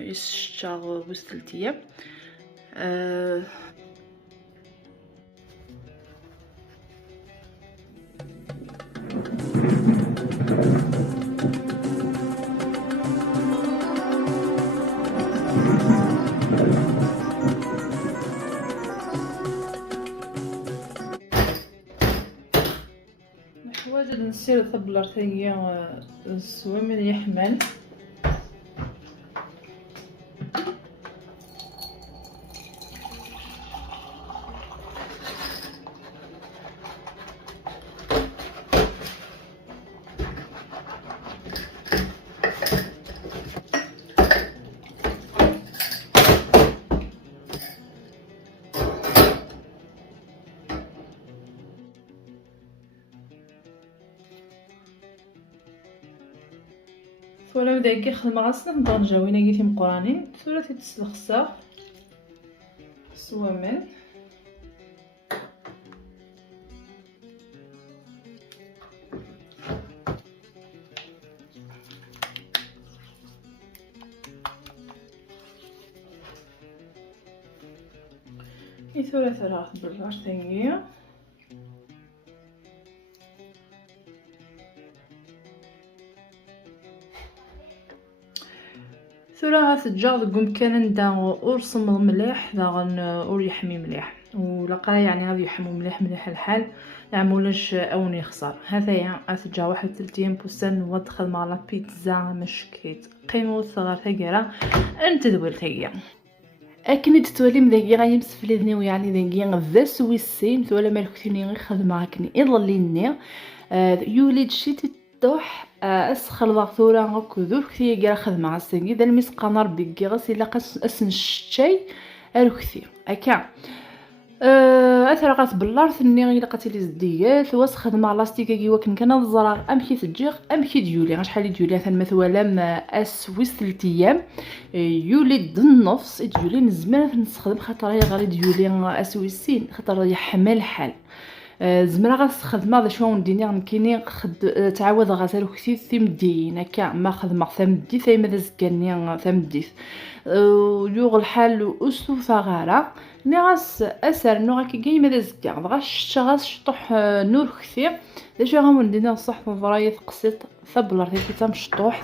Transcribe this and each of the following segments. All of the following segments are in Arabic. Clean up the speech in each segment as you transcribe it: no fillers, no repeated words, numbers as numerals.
يسشتغ وسط 3 ايام. الحوايج اللي نسير ثبلر ثانية السوا من يحمل. ثورة داكي خدمة غاسنا نبغى نجاوينا كيتي مقرانين ثورة تتسلخسا الصوامل. ثورة ثلاث بالراش ثانية. ثورة غتجا دك مكان دا اور صمغ مليح داغن اور يحمي مليح ولا قرا يعني غادي يحمو مليح الحال يعمولاش اون يخسر. هذايا غتجا واحد 3 ايام بوسان نوض خدمه على بيتزا مشكيت قيمو صغار ثقيره انت دويل ثقيا اكني تتولي مذاكي غايمس في لذني يعني ذاكي غذا سويسين ولا مالك ثاني غير خدمه هكني يضليني يولد شي تطوح اسخل ضغطوره هكا ذوك كثي كرا خدمه عسني ذا الميس قنر بيكي غسي لا قاس اسن شي الكثي هكا اثر غات بلار ثني غير لقات لي زديات واس خدمه لاستيكا كي وكن كان الزرار امشي تجيغ امشي ديولي شحال ديولي ثان مثلا ما اسويس 3 ايام يولي النص ديولي نزمر نستخدم خاطر هي غير ديولي اسويسين خاطر يحمل الحال زمرا غتخدم هذا شنو نديني غنكيني تعاود غسالو كثير ثمدين هكا ما خدمه ثمدي ثاي ماذا زكاني ثمديت يوغ الحال اسو ثغاره نغاس اسر نو غاكي كاي ماذا زكا غاش شطح نور كثير ديجا غندينا الصح نظرايه قصيت ثبلر ثيتا مشطوح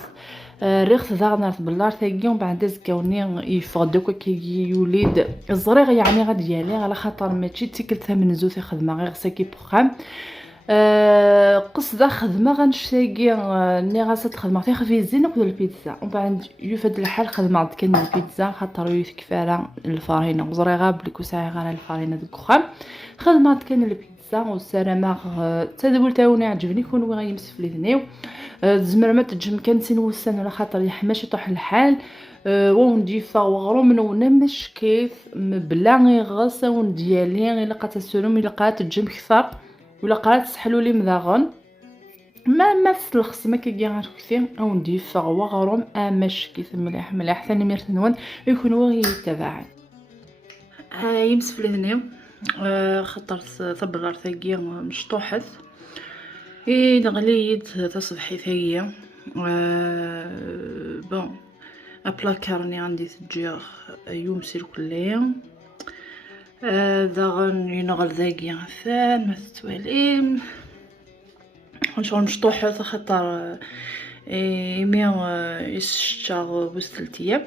ريخ ذاغنا بلار ثاقي ومن بعد زكاوني يفقدوك كي يوليد الزريغ يعني غادي يالي على خاطر ماشي تيكل ثمن زوث خدمه غير ساكي بوخام قص ذا خدمه غنشتاقي ني غاسات خدمه في زين ناكل البيتزا ومن بعد يفد الحال خدمه كان البيتزا خاطر يكفاله الفارينه وزريغه بليكو ساعه غير الفارينه ديك خام خدمه كان البيتزا والسلامه تدبول تاوني عجبني كون غايمس في لذنيو زمر ما تجم كان سنوسن على خاطر يحماش يطيح الحال وندي فغرو من ونمش كيف بلا غيغص ونديالي الا لقات السلوم الا لقات تجم كثر ولا قالت سحلوا لي مذاغن ما في الخص ما كيجي غير كثير او ندي فغوا غروم امش كيف مليح ثاني ميرتنون يكونوا يتبعن يمس في لذنيو خطرت ثبرر ثقيا مشطوحت نغليت تصبحي ثقيا بون ابلاكارني عندي تجيغ يوم سير كل يوم داغن ينغل ذاقي ثان ما تتواليم نشغل مشطوحة خطر يميا يسشتغ وسط 3 ايام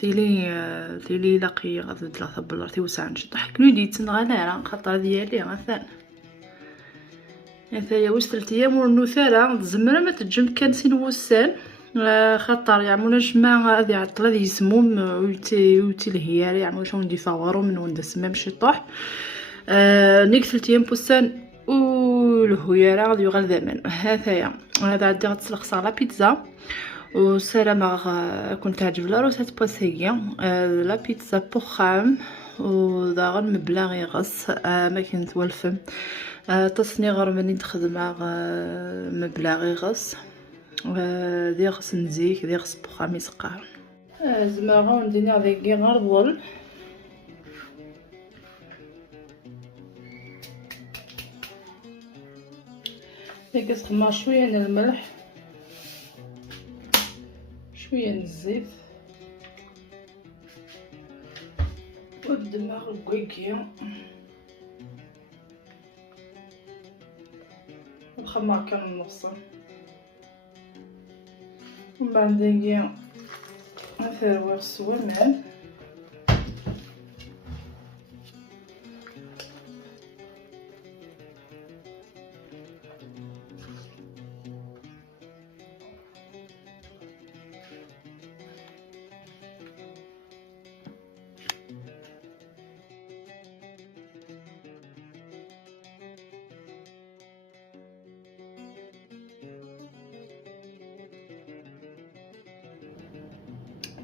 ثيلي لاقي غادي 3 بلار توسع نشطح كنو ديت نغانا خطر ديالي غثان هذايا وسط 3 ايام ورنوثالا زمرا ما تجم كان سين وسان خطر يعملوش ما غادي يعطل هذه يسموم ويتي الهياري يعملوا شنو ندي فاورو من وند سمام شطح نيك 3 ايام بوسان والهيارة غادي يغال ذمن هذايا هذا عندي غتسلخ على بيتزا وسلامة كنت تعجب لا روسات بوسية لا بيتزا بوخام وداغن مبلاغي غص ما كنت والفم تصني غير مني تخدم مبلاغي غص دي غص نزيك دي غص بوخام يسقار زماغا ونديني غادي غير ظل كنستعمل شويه من الملح شويه من الزيت والدماغ الكويكيه والخمار كامل نفصل، ومن بعد دقيقه نثروي الصوامع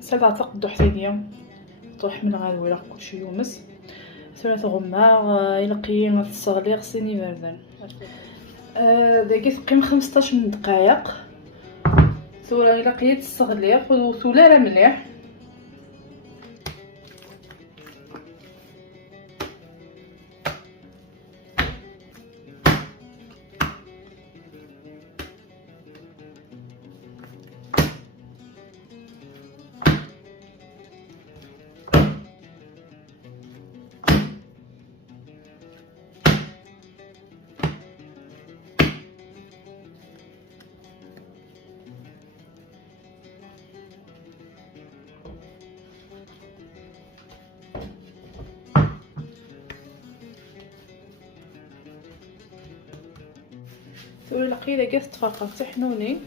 سبعة تقدح حتى هي طيح من غير ولا كلشي يومس، 3 غماغ يلقي الصغليغ سيني باردان داكي تقيم 15 من دقائق ثورة يلقيت الصغليغ وثولارة مليح. ثورة لقي داكي تفرقع تحنوني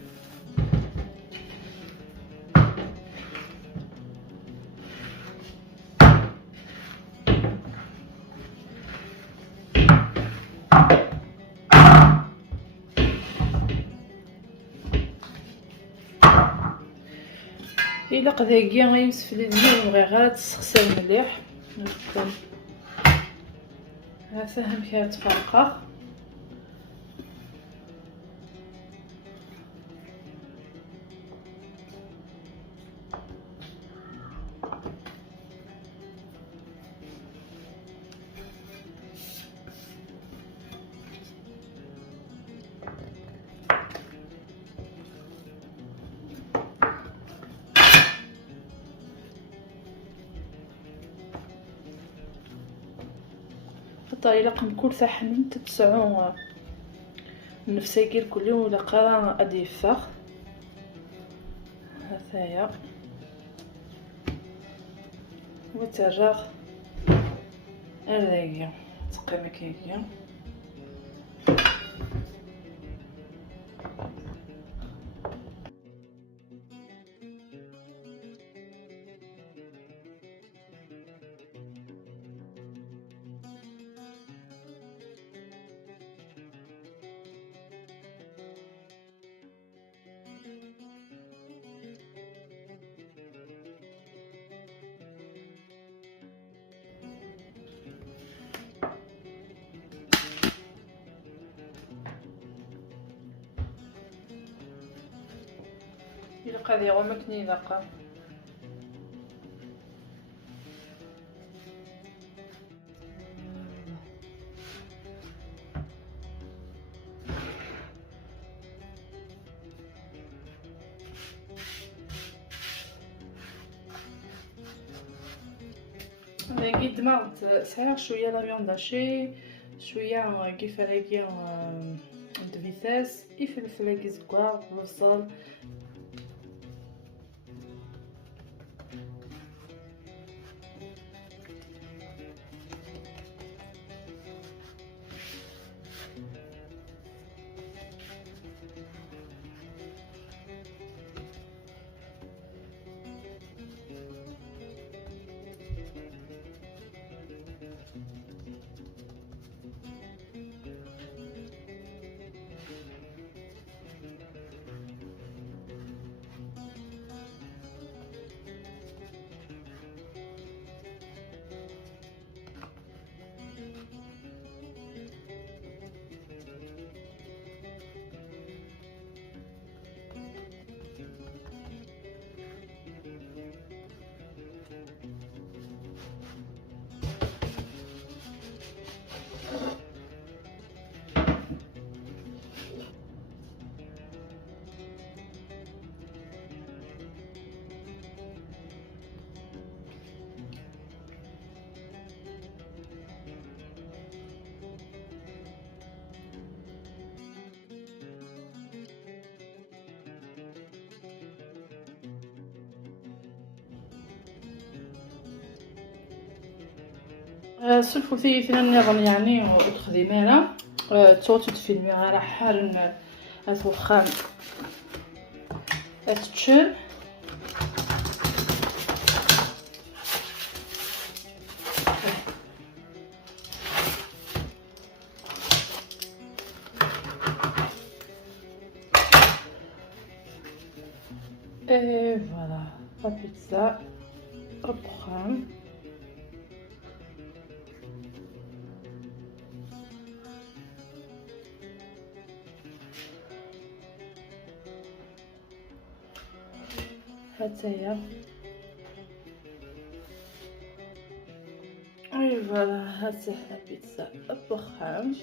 إلا قداكي غيمسفلي ليا نبغي غير تسخسر مليح نكون ها فهم كي تفرقع. الطريقة رقم كل صحن تتسعو النفساكيل كل يوم ولا قرا ادي الفخ هذايا وترغ هذايا تقيمه كيكيا يلقى ذي غمكني ذاقا كي دماغ ساعة شوية لا فيوند هاشي شوية كيف راكي د فيتاس يفلفل كي زكوا بصل سلفوثي ثنان نظن يعني وتخدمينا توتد فيلمي على حال أتوخام أتتشن فوالا لا بيتزا الدخان حتى هي فوالا هاتي لا بيتزا الدخان